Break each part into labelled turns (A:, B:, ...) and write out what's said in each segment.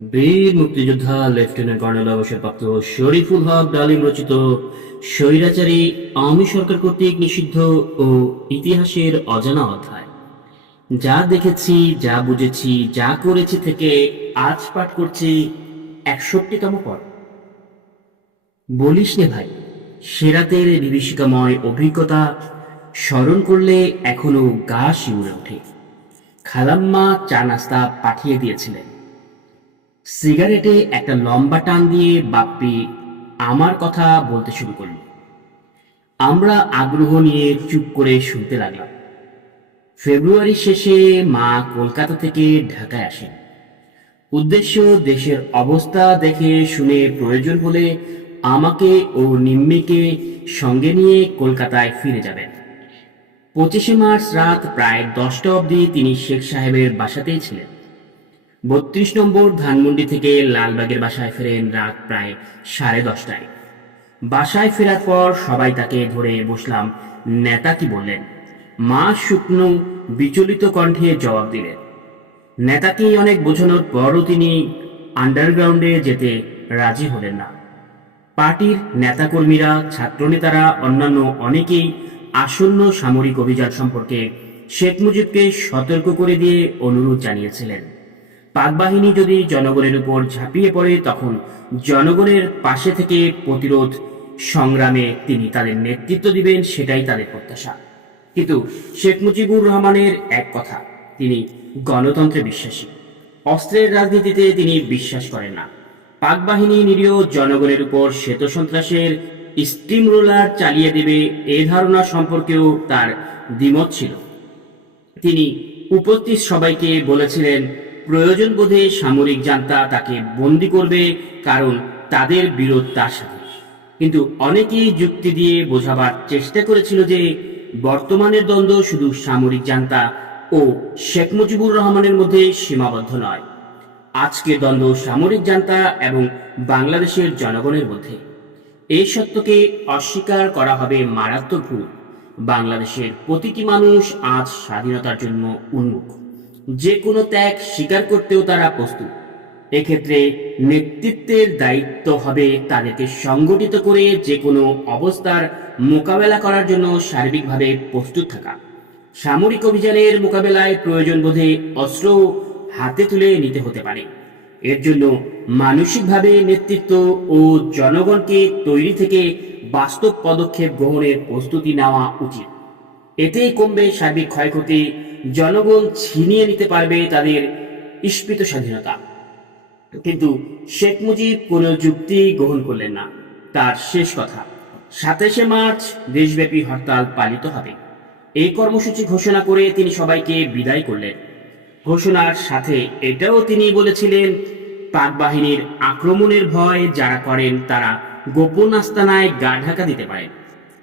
A: বীর মুক্তিযোদ্ধা lieutenant colonel অবসরপ্রাপ্ত শরীফুল হক ডালিম রচিত স্বৈরাচারী আওয়ামী সরকার কর্তৃক নিষিদ্ধ ও ইতিহাসের অজানা অধ্যায়। যা দেখেছি, যা বুঝেছি, যা করেছি থেকে আজ পাঠ করছি একষট্টিতম পর বলিস নে ভাই, সেরাতের বিভীষিকাময় অভিজ্ঞতা স্মরণ করলে এখনও গা শিউরে ওঠে। খালাম্মা চা নাস্তা পাঠিয়ে দিয়েছিলেন। সিগারেটে একটা লম্বা টান দিয়ে বাপ্পি আমার কথা বলতে শুরু করল। আমরা আগ্রহ নিয়ে চুপ করে শুনতে লাগলাম। ফেব্রুয়ারি শেষে মা কলকাতা থেকে ঢাকায় আসেন। উদ্দেশ্য দেশের অবস্থা দেখে শুনে প্রয়োজন হলে আমাকে ও নিম্মিকে সঙ্গে নিয়ে কলকাতায় ফিরে যাবেন। পঁচিশে মার্চ রাত প্রায় দশটা অবধি তিনি শেখ সাহেবের বাসাতেই ছিলেন। বত্রিশ নম্বর ধানমন্ডি থেকে লালবাগের বাসায় ফেরেন রাত প্রায় সাড়ে দশটায়। বাসায় ফেরার পর সবাই তাকে ধরে বসলাম, নেতা কি বললেন? মা শুকনো, বিচলিত কণ্ঠে জবাব দিলেন নেতাকে অনেক বোঝানোর পরও তিনি আন্ডারগ্রাউন্ডে যেতে রাজি হলেন না। পার্টির নেতাকর্মীরা, ছাত্রনেতারা, অন্যান্য অনেকেই আসন্ন সামরিক অভিযান সম্পর্কে শেখ মুজিবকে সতর্ক করে দিয়ে অনুরোধ জানিয়েছিলেন। পাক বাহিনী যদি জনগণের উপর ঝাঁপিয়ে পড়ে, তখন জনগণের পাশে থেকে প্রতিরোধ সংগ্রামে তিনি তাদের নেতৃত্ব দিবেন, সেটাই তাদের প্রত্যাশা। কিন্তু শেখ মুজিবুর রহমানের এক কথা, তিনি গণতন্ত্রে বিশ্বাসী। অস্ত্রের রাজনীতিতে তিনি বিশ্বাস করেন না। পাক বাহিনী নিরীহ জনগণের উপর শ্বেত সন্ত্রাসের স্টিম রোলার চালিয়ে দেবে এ ধারণা সম্পর্কেও তার দ্বিমত ছিল। তিনি উপস্থিত সবাইকে বলেছিলেন প্রয়োজন বোধে সামরিক জান্তা তাকে বন্দি করবে, কারণ তাদের বিরোধ তার সাথে। কিন্তু অনেকেই যুক্তি দিয়ে বোঝাবার চেষ্টা করেছিল যে বর্তমানের দ্বন্দ্ব শুধু সামরিক জান্তা ও শেখ মুজিবুর রহমানের মধ্যে সীমাবদ্ধ নয়। আজকে দ্বন্দ্ব সামরিক জান্তা এবং বাংলাদেশের জনগণের মধ্যে। এই সত্যকে অস্বীকার করা হবে মারাত্মক ভুল। বাংলাদেশের প্রতিটি মানুষ আজ স্বাধীনতার জন্য উন্মুখ যে কোনো ত্যাগ স্বীকার করতেও তারা প্রস্তুত। এক্ষেত্রে নেতৃত্বের দায়িত্ব হবে তাদেরকে সংগঠিত করে যে কোনো অবস্থার মোকাবেলা করার জন্য সার্বিকভাবে প্রস্তুত থাকা। সামরিক অভিযানের মোকাবেলায় প্রয়োজন বোধে অস্ত্র হাতে তুলে নিতে হতে পারে। এর জন্য মানসিকভাবে নেতৃত্ব ও জনগণকে তৈরি থেকে বাস্তব পদক্ষেপ গ্রহণের প্রস্তুতি নেওয়া উচিত। এতেই কমবে সার্বিক ক্ষয়ক্ষতি। জনগণ ছিনিয়ে নিতে পারবে তাদের ইস্পিত স্বাধীনতা। কিন্তু শেখ মুজিব কোনো যুক্তি গ্রহণ করলেন না। তার শেষ কথা, সাতাশে মার্চ দেশব্যাপী হরতাল পালিত হবে। এই কর্মসূচি ঘোষণা করে তিনি সবাইকে বিদায় করলেন। ঘোষণার সাথে এটাও তিনি বলেছিলেন, পাক বাহিনীর আক্রমণের ভয় যারা করেন তারা গোপন আস্তানায় গা ঢাকা দিতে পারেন।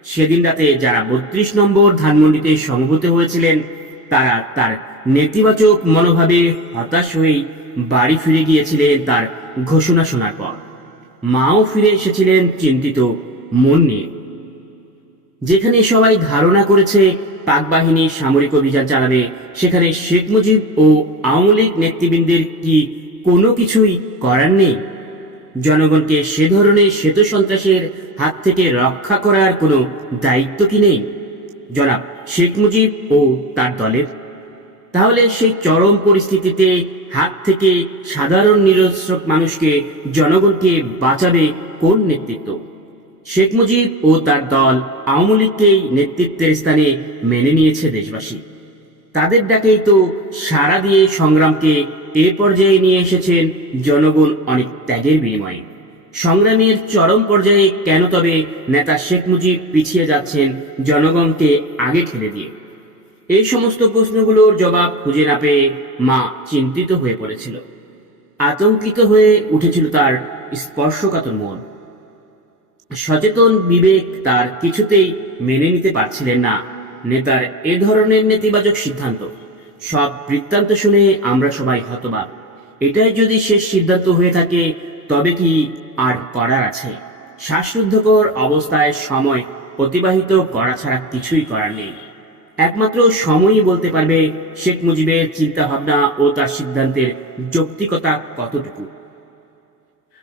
A: সেদিন রাতে যারা বত্রিশ নম্বর ধানমন্ডিতে সমবেত হয়েছিলেন, তারা তার নেতিবাচক মনোভাবে হতাশ হয়েই বাড়ি ফিরে গিয়েছিলেন তার ঘোষণা শোনার পর। মাও ফিরে এসেছিলেন চিন্তিত মন নিয়ে। যেখানে সবাই ধারণা করেছে পাক বাহিনী সামরিক অভিযান চালাবে, সেখানে শেখ মুজিব ও আওয়ামী লীগ নেতৃবৃন্দের কি কোনো কিছুই করার নেই? জনগণকে সে ধরনের শ্বেত সন্ত্রাসের হাত থেকে রক্ষা করার কোনো দায়িত্ব কি নেই? জনাব, শেখ মুজিব ও তার দলের? তাহলে সেই চরম পরিস্থিতিতে হাত থেকে সাধারণ নিরস্ত্র মানুষকে জনগণকে বাঁচাবে কোন নেতৃত্ব? শেখ মুজিব ও তার দল আওয়ামী লীগকেই নেতৃত্বের স্থানে মেনে নিয়েছে দেশবাসী। তাদের ডাকেই তো সাড়া দিয়ে সংগ্রামকে এ পর্যায়ে নিয়ে এসেছেন জনগণ অনেক ত্যাগের বিনিময়ে। সংগ্রামের চরম পর্যায়ে কেন তবে নেতা শেখ মুজিব পিছিয়ে যাচ্ছেন জনগণকে আগে ঠেলে দিয়ে? এই সমস্ত প্রশ্নগুলোর জবাব খুঁজে না পেয়ে মা চিন্তিত হয়ে পড়েছিল। আতঙ্কিত হয়ে উঠেছিল তার স্পর্শকাতর মন। সচেতন বিবেক তার কিছুতেই মেনে নিতে পারছিলেন না। নেতার এ ধরনের নেতিবাচক সিদ্ধান্ত সব বৃত্তান্ত শুনে আমরা সবাই হতবাক। এটাই যদি শেষ সিদ্ধান্ত হয়ে থাকে, তবে কি আর করার আছে? শ্বাসরুদ্ধকর অবস্থায় সময় অতিবাহিত করা ছাড়া কিছুই করার নেই। একমাত্র সময়ই বলতে পারবে শেখ মুজিবের চিন্তা ভাবনা ও তার সিদ্ধান্তের যৌক্তিকতা কতটুকু।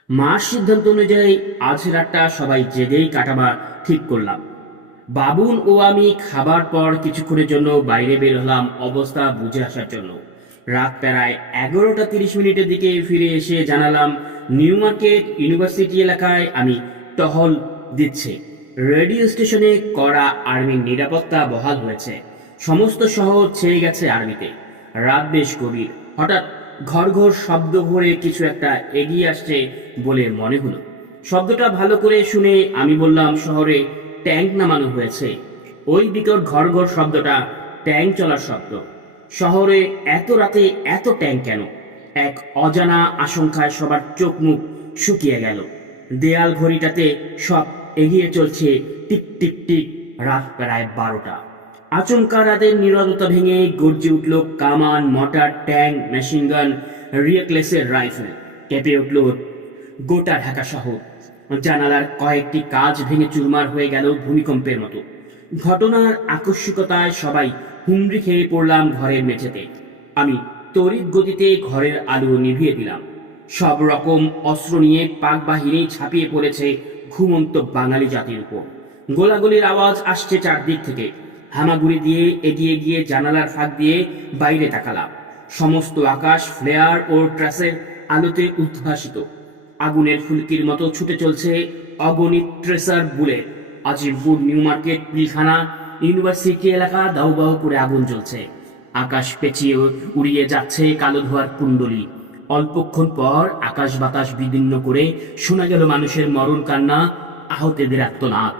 A: মার সিদ্ধান্ত অনুযায়ী আজ রাতটা সবাই জেগেই কাটাবার ঠিক করলাম। বাবুন ও আমি খাবার পর কিছুক্ষণের জন্য বাইরে বের হলাম অবস্থা বুঝে আসার জন্য। রাত প্রায় এগারোটা তিরিশ মিনিটের দিকে ফিরে এসে জানালাম, নিউ মার্কেট ইউনিভার্সিটি এলাকায় আমি টহল দিচ্ছে। রেডিও স্টেশনে করা আর্মির নিরাপত্তা বহাল হয়েছে। সমস্ত শহর ছেয়ে গেছে আর্মিতে। রাত বেশ গভীর। হঠাৎ ঘর ঘর শব্দ ভরে কিছু একটা এগিয়ে আসছে বলে মনে হলো। শব্দটা ভালো করে শুনে আমি বললাম, শহরে ট্যাঙ্ক নামানো হয়েছে। ওই বিকট ঘর ঘর শব্দটা ট্যাঙ্ক চলার শব্দ। শহরে এত রাতে এত ট্যাঙ্ক কেন? এক অজানা আশঙ্কায় সবার চোখ মুখ শুকিয়ে গেল। দেয়াল ঘড়িটাতে সব এগিয়ে চলছে টিক টিক টিক রাত প্রায় বারোটা। আচমকা রাতের নিরবতা ভেঙে গর্জে উঠল কামান, মটার, ট্যাঙ্ক, মেশিনগান, রিয়েকলেসের রাইফেল। কেঁপে উঠল গোটা ঢাকা শহর। জানালার কয়েকটি কাজ ভেঙে চুরমার হয়ে গেল ভূমিকম্পের মতো। ঘটনার আকস্মিকতায় সবাই হুমড়ি খেয়ে পড়লাম ঘরের মেঝেতে। আমি তড়িৎ গতিতে ঘরের আলো নিভিয়ে দিলাম। সব রকম অস্ত্র নিয়ে পাক বাহিনী ছাপিয়ে পড়েছে ঘুমন্ত বাঙালি জাতির উপর। গোলাগুলির আওয়াজ আসছে চারদিক থেকে। হামাগুড়ি দিয়ে এগিয়ে গিয়ে জানালার ফাঁক দিয়ে বাইরে তাকালাম। সমস্ত আকাশ, ফ্লেয়ার ও ট্রাসের আলোতে উদ্ভাসিত। আগুনের ফুলকির মতো ছুটে চলছে অগণিত tracer bullet Azimpur New Market Pilkhana university এলাকা দাউ বাউ করে আগুন জ্বলছে। আকাশ পেঁচিয়ে উড়িয়ে যাচ্ছে কালো ধোয়ার কুণ্ডলী। অল্পক্ষণ পর আকাশ বাতাস বিদীর্ণ করে শোনা গেল মানুষের মরণ কান্না, আহতেদের আত্মনাদ।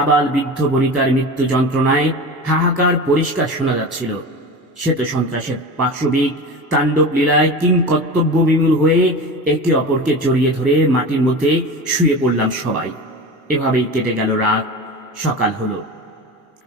A: আবাল বৃদ্ধ বনিতার মৃত্যু যন্ত্রণায় হাহাকার পরিষ্কার শোনা যাচ্ছিল। শ্বেত সন্ত্রাসের পার্শ্ববিক তাণ্ডব লীলায় কিং কর্তব্য বিমূল হয়ে একে অপরকে জড়িয়ে ধরে মাটির মধ্যে শুয়ে পড়লাম সবাই। এভাবেই কেটে গেল রাত। সকাল হলো।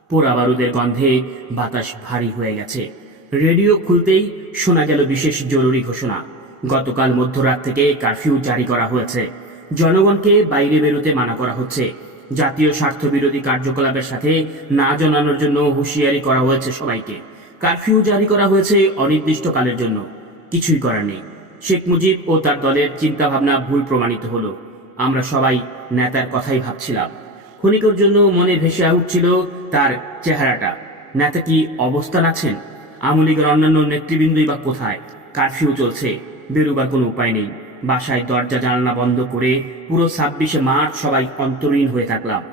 A: পোড়া বারুদের গন্ধে বাতাস ভারী হয়ে গেছে। রেডিও খুলতেই শোনা গেল বিশেষ জরুরি ঘোষণা। গতকাল মধ্যরাত থেকে কারফিউ জারি করা হয়েছে। জনগণকে বাইরে বেরোতে মানা করা হচ্ছে। জাতীয় স্বার্থ বিরোধী কার্যকলাপের সাথে না জানানোর জন্য হুঁশিয়ারি করা হয়েছে সবাইকে। কারফিউ জারি করা হয়েছে অনির্দিষ্টকালের জন্য। কিছুই করার নেই। শেখ মুজিব ও তার দলের চিন্তাভাবনা ভুল প্রমাণিত হলো। আমরা সবাই নেতার কথাই ভাবছিলাম। ক্ষণিকের জন্য মনে ভেসে উঠছিল তার চেহারাটা। নেতা কি অবস্থান আছেন? আওয়ামী লীগের অন্যান্য নেতৃবৃন্দই বা কোথায়? কারফিউ চলছে। বেরোবার কোনো উপায় নেই। বাসায় দরজা, জানালা বন্ধ করে পুরো ছাব্বিশে মার্চ সবাই অন্তরীণ হয়ে থাকলাম।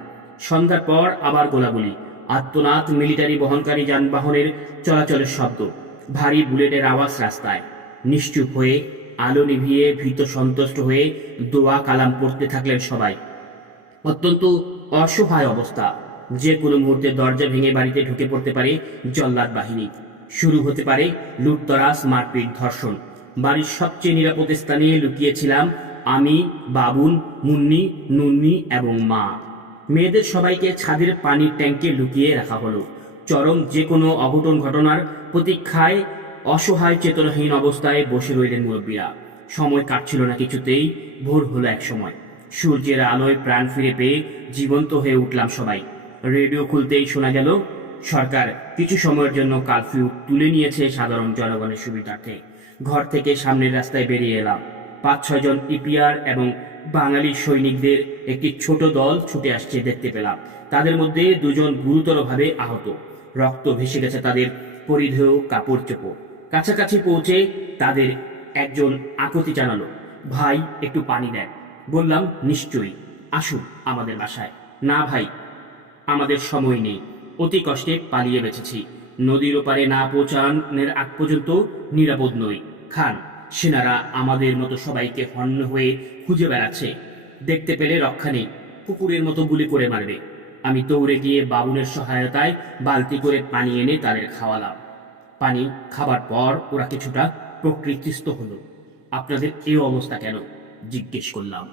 A: সন্ধ্যার পর আবার গোলাগুলি। আত্মনাথ মিলিটারি বহনকারী যানবাহনের চলাচলের শব্দ। ভারী বুলেটের আওয়াজ রাস্তায়। নিশ্চুপ হয়ে, আলো নিভিয়ে ভীত সন্তুষ্ট হয়ে দোয়া কালাম পড়তে থাকলেন সবাই। অত্যন্ত অসহায় অবস্থা। যে কোনো মুহূর্তে দরজা ভেঙে বাড়িতে ঢুকে পড়তে পারে জল্লাদ বাহিনী। শুরু হতে পারে লুটতরাস মারপিট ধর্ষণ। বাড়ির সবচেয়ে নিরাপদ স্থানে লুকিয়েছিলাম আমি, বাবুন, মুন্নি, নুন্নি এবং মা। মেয়েদের সবাইকে ছাদের পানির ট্যাঙ্কে লুকিয়ে রাখা হলো। চরম যে কোনো অঘটন ঘটনার প্রতীক্ষায় অসহায় চেতনাহীন অবস্থায় বসে রইলেন মুরব্বীরা। সময় কাটছিল না কিছুতেই, ভোর হলো এক সময়। সূর্যের আলোয় প্রাণ ফিরে পেয়ে জীবন্ত হয়ে উঠলাম সবাই। রেডিও খুলতেই শোনা গেল, সরকার কিছু সময়ের জন্য কারফিউ তুলে নিয়েছে সাধারণ জনগণের সুবিধার্থে। ঘর থেকে সামনের রাস্তায় বেরিয়ে এলাম। পাঁচ ছয়জন ইপিআর এবং বাঙালি সৈনিকদের একটি ছোট দল ছুটে আসছে দেখতে পেলাম। তাদের মধ্যে দুজন গুরুতরভাবে আহত। রক্ত ভেসে গেছে তাদের পরিধেয় কাপড় চোপড়। কাছাকাছি পৌঁছে তাদের একজন আকতি জানালো, ভাই, একটু পানি দেন। বললাম, নিশ্চয়ই। আসুন আমাদের বাসায়। না ভাই, আমাদের সময় নেই। অতি কষ্টে পালিয়ে বেঁচেছি। নদীর ওপারে না পৌঁছানোর আগ পর্যন্ত নিরাপদ নই। খান। সেনারা আমাদের মতো সবাইকে হন্য হয়ে খুঁজে বেড়াচ্ছে। দেখতে পেলে রক্ষা নেই। কুকুরের মতো গুলি করে মারবে। আমি দৌড়ে গিয়ে বাবুনের সহায়তায় বালতি করে পানি এনে তাদের খাওয়ালাম। পানি খাবার পর ওরা কিছুটা প্রকৃতিস্থ হলো। আপনাদের এই অবস্থা কেন? জিজ্ঞেস করলাম।